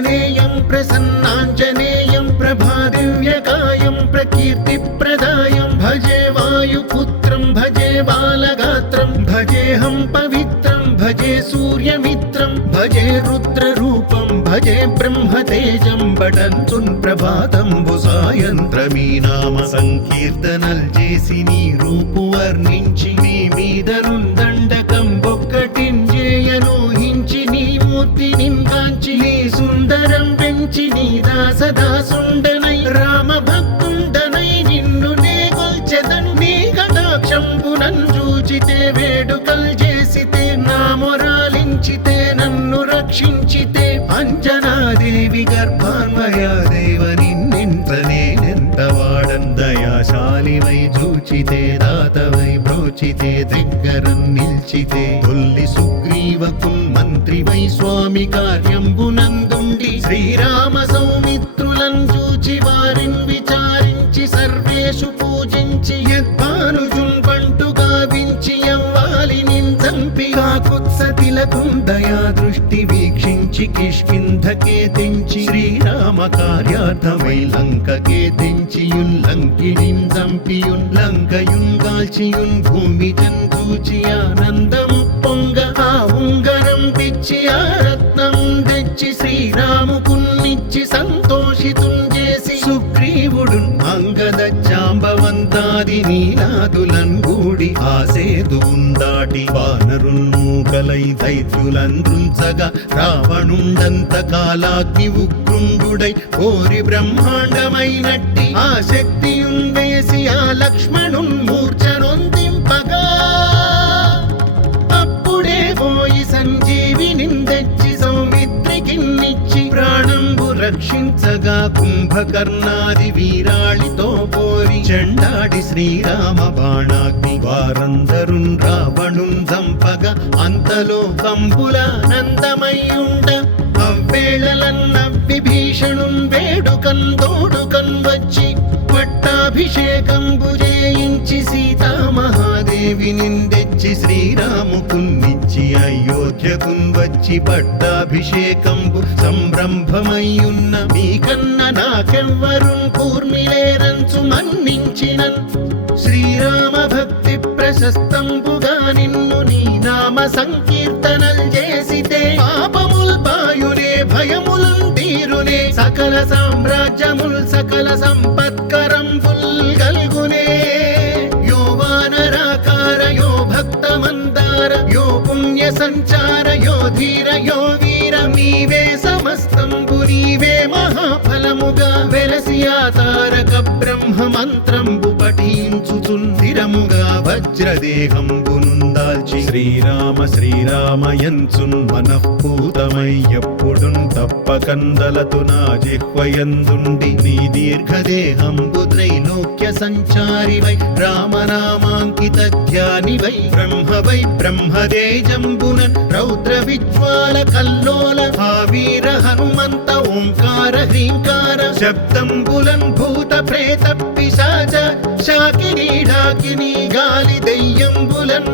श्रीयाञ्जनेयं प्रसन्नाञ्जनेयं प्रभादिव्यकायं प्रकीर्तिप्रदायं भजे वायुपुत्रं भजे बालगात्रं भजेऽहं पवित्रं भजे सूर्यमित्रं भजे रुद्ररूपं भजे ब्रह्मतेजं बडन्तुन् ప్రభాతంబు సాయంత్రమీ నామ సంకీర్తనల్ చేసి నీ రూపు వర్ణించి నీ మీదనుందండకం ఒక్కటించేయనూహించి నీ మూర్తి నింకాంచి నీ సుందరం పెంచి నీ దాసదాసుండనై రామ భక్తుండనై నిన్ను నే కొల్చెదన్ నీ కటాక్షంబునన్ చూచితే వేడుకల్ చేసితే నా మొరాలించితే నన్ను రక్షించితే అంజనాదేవి గర్భాన్వయా దేవ నిన్నెంత వాడన్ దయాశాలివై చూచితే దాతవై బ్రోచితే దగ్గరం నిల్చితే తొల్లి సుగ్రీవకున్ మంత్రివై స్వామి కార్యంబునందుండి శ్రీరామ సౌమిత్రులను చూచి వారిని విచారించి సర్వేషు పూజించి యద్భానుజున్ పంటు గావించి యవ్వాలిని చంపి కాకుత్సతిలకుం దయా దృష్టి వీక్షించి కిష్కింధకే తెంచి శ్రీరామ కార్యార్థమై లంకకే తెంచియున్ లంకిణిన్ చంపియున్ లంకయున్ కాల్చియున్ భూమి జంతూచి ఆనందం పొంగ ఆ ఉంగరం పిచ్చి ఆ రత్నం తెచ్చి శ్రీరాముకున్నిచ్చి సంతోషితున్ చేసి సుగ్రీవుడు అంగద జాంబవంతాది నీలాదులన్ గూడి ఆసేదువున్ దాటి వానరున్ మూకలై దైత్యులందృంచగా రావణుండంత కాలాగ్ని ఉగ్రుండుడై కోరి బ్రహ్మాండమైనట్టి ఆ శక్తియున్ వేసి ఆ లక్ష్మణున్ మూర్ఛనొందింపగా అప్పుడే పోయి సంజీవిని తెచ్చి సౌమిత్రికిన్నిచ్చి ప్రాణంబు రక్షించగా కుంభకర్ణాది వీరాళితో పోరి చెండాడి శ్రీరామ బాణాగ్ని వారందరున్ రావణున్ చంపగా అంతలో కంపులానందమయ్యుండ అవ్వేళలన్నవ్విభీషణున్ వేడుకన్ తోడుకన్ వచ్చి పట్టాభిషేకంబు చేయించి సీతామహాదేవి నిందెచ్చి శ్రీరాముకున్నిచ్చి అయోధ్యకున్ వచ్చి పట్టాభిషేకంబు సంరంభమయ్యున్న మీకన్న నాకెవ్వరున్ కూర్మిలేరంచు మన్నించినన్ శ్రీరామ భక్తి ప్రశస్తంబుగా నిన్ను నీ నామ సంకీర్తనల్ చేసితే పాపముల్ పాయునే భయములున్ తీరునే సకల సామ్రాజ్యముల్ సకల సంపత్కరంబుల్ గల్గునే యో వానరాకార యో భక్త మందార యో పుణ్య సంచార యో ధీర యో వీర నీవే సమస్తంబు నీవే మహాఫలముగా వెలసి ఆ తారక బ్రహ్మ మంత్రంబు పఠించుచుందిరముగా వజ్రదేహంబునుందాల్చి శ్రీరామ శ్రీరామయంచున్ మనఃపూతమై ఎప్పుడున్ తప్పకందలతు నా జిహ్వయందుండి నీ దీర్ఘదేహంబు త్రైలోక్య సంచారివై రామనామాంకిత ధ్యానివై బ్రహ్మవై బ్రహ్మదేజంబునన్ రౌద్ర విజ్వాల కల్లోల భావీర హనుమంత ఓంకార హ్రీంకార శబ్దంబులన్ భూత ప్రేత పిశాచ శాకినీ ఢాకినీ గాలి దయ్యంబులన్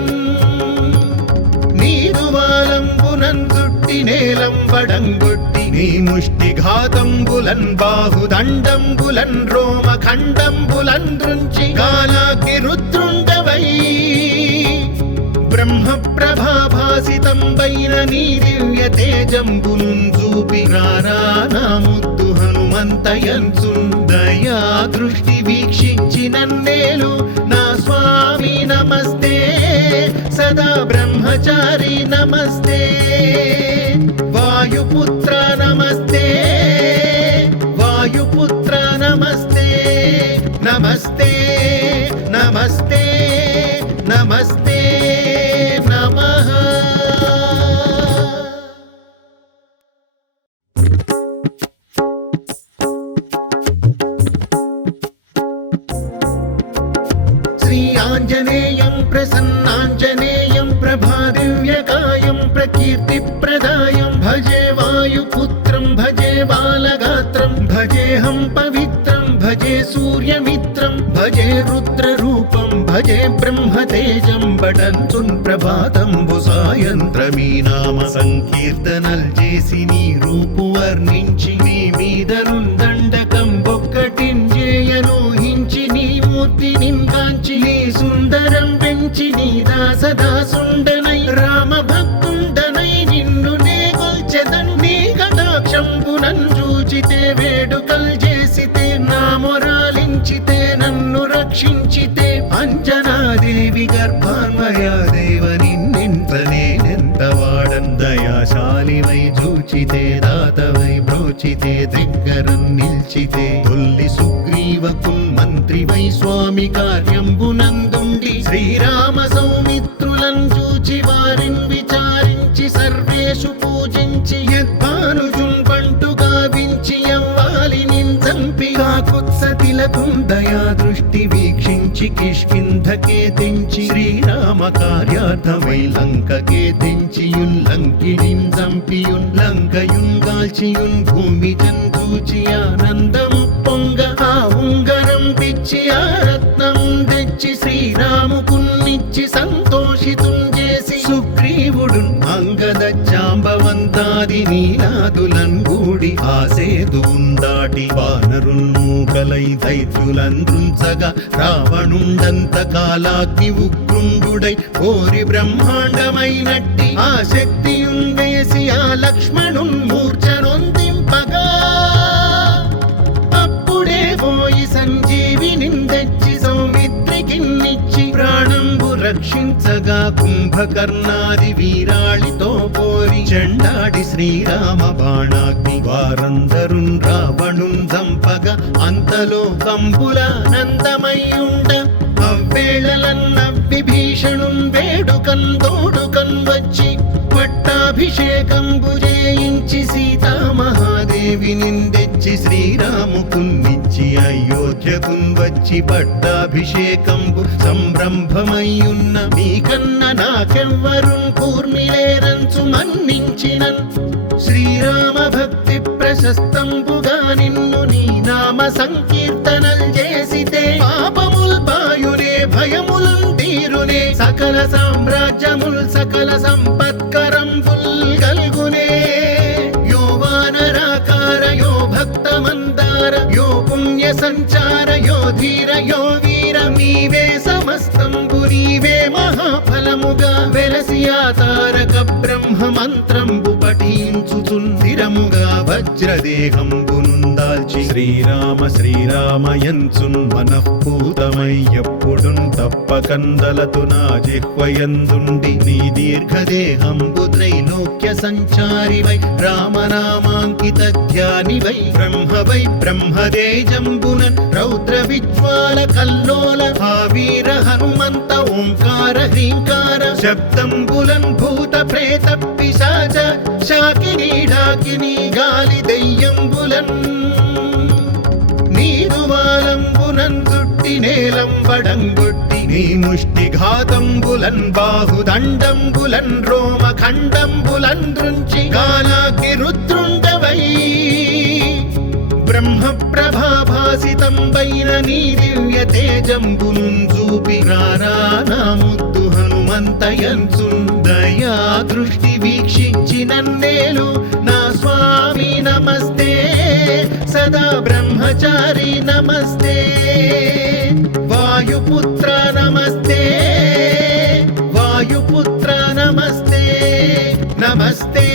నీదువాలంబునన్ చుట్టి నేలంబడంగొట్టి నీ ముష్టి ఘాతంబులన్ బాహుదండంబులన్ రోమ ఖండంబులన్ దృంచి కాలాగ్ని రుద్రుండవై బ్రహ్మ ప్రభాభాసితంబైన నీ దివ్య తేజంబునున్ చూపి రానా ముద్దు హనుమంతయంచున్ దయా దృష్టి వీక్షించి నన్నేలు నా స్వామి నమస్తే సదా బ్రహ్మచారి నమస్తే వాయుపుత్ర నమస్తే వాయుపుత్ర నమస్తే నమస్తే నమస్తే నమస్తే నమః. శ్రీయాञ्जनेयं प्रसन्नाञ्जनेयं प्रभादिव्यकायं प्रकीर्तिप्रदायं भजे वायुपुत्रं भजे बालगात्रं भजेऽहं पवित्रं भजे सूर्यमित्रं भजे रुद्ररूपं भजे భజే బ్రహ్మతేజం పఠంతున్ ప్రభాతంబు సాయంత్రమీ నామ సంకీర్తనల్ చేసి నీ రూపు వర్ణించి నీ మీదనుందండకం ఒక్కటింజేయనూహించి నీ మూర్తి నింకాంచి నీ సుందరం పెంచి నీ దాసదాసుండనై రామ భక్తుండనై నిన్ను నే కొల్చెదన్ నీ కటాక్షంబునన్ చూచితే వేడుకల్ చేసితే నా మొరాలించితే నన్ను రక్షించితే అంజనాదేవి గర్భాన్వయా దేవ నిన్నెంత వాడన్ దయాశాలివై చూచితే దాతవై బ్రోచితే దగ్గరం నిల్చితే తొల్లి సుగ్రీవకుల్ మంత్రివై స్వామి కార్యంబునందుండి శ్రీరామ సౌమిత్రులను చూచి వారిని విచారించి సర్వేషు పూజించి యద్భానుజున్ పంటు గావించి యవ్వాలి నిందంపి కాకుత్సతిలకుం దయా దృష్టి వీక్షించి కిష్కింధకే తెంచి శ్రీరామ కార్యార్థమై లంకకే తెంచియుల్లంకిణిన్ చంపియున్ లంకయున్ గాల్చియున్ భూమి జంతూచి ఆనందము పొంగ ఆ ఉంగరం పిచ్చి ఆ రత్నం తెచ్చి శ్రీరాముకున్నిచ్చి సంతోషితుం చేసి సుగ్రీవుడు అంగద జాంబవంతాది నీలాదులన్ గూడి ఆ సేతువున్ దాటి వానరుల్ మూకలై దైత్యులందృంచగా రావణుండంత కాలాగ్ని ఉగ్రుండుడై కోరి బ్రహ్మాండమైనట్టి ఆ శక్తియున్ వేసి ఆ లక్ష్మణున్ మూర్ఛనొందింపగా అప్పుడే పోయి సంజీవిని తెచ్చి సౌమిత్రికిన్నిచ్చి ప్రాణంబు రక్షించగా కుంభకర్ణాది వీరాళితో పోరి చెండాడి శ్రీరామ బాణాగ్ని వారందరున్ రావణున్ చంపగా అంతలో కంబులానందమయ్యుండ అవ్వేళలన్న విభీషణున్ వేడుకన్ తోడుకన్ వచ్చి పట్టాభిషేకంబు చేయించి సీతామహాదేవి నిందెచ్చి శ్రీరాముకున్నిచ్చి అయోధ్యకున్ వచ్చి పట్టాభిషేకంబు సంరంభమయ్యున్న నీకన్న నాకెవ్వరున్ కూర్మిలేరంచు మన్నించినన్ శ్రీరామ భక్తి ప్రశస్తంబుగా నిన్ను నీ నామ సంకీర్తనల్ చేసితే పాపముల్ బాయునే భయములున్ తీరునే సకల సామ్రాజ్యముల్ సకల సంపత్కరంబుల్ గల్గునే యో వానరాకార యో భక్త మందార యో పుణ్య సంచార యో ధీర యో వీర నీవే సమస్తంబు నీవే మహాఫలముగా వెలసి ఆ తారక బ్రహ్మ మంత్రంబు పఠించుచుందిరముగా వజ్రదేహంబునుందాల్చి శ్రీరామ శ్రీరామయంచున్ మనఃపూతమై ఎప్పుడున్ తప్పకందలతు నా జిహ్వయందుండి నీ దీర్ఘదేహంబు త్రైలోక్య సంచారివై రామనామాంకిత ధ్యానివై బ్రహ్మవై బ్రహ్మదేజంబునన్ రౌద్ర విజ్వాల కల్లోల ఆ వీర హనుమంత ఓంకార హ్రీంకార శబ్దంబులన్ భూత ప్రేత పిశాచ శాకినీ డాకినీ గాలి దెయ్యంబులన్ నీదువాలంబునన్ చుట్టి నేలంబడంగొట్టి నీ ముష్టిఘాతంబులన్ బాహుదండంబులన్ రోమఖండంబులన్ దృంచి కాలాగ్ని రుద్రుండవై బ్రహ్మ ప్రభాభాసితంబైన నీ దివ్య తేజంబునున్ చూపి రారా నా ముద్దు హనుమంతయంచున్ దయా దృష్టి వీక్షించి నన్నేలు నా స్వామి నమస్తే సదా బ్రహ్మచారి నమస్తే వాయుపుత్ర నమస్తే వాయుపుత్ర నమస్తే నమస్తే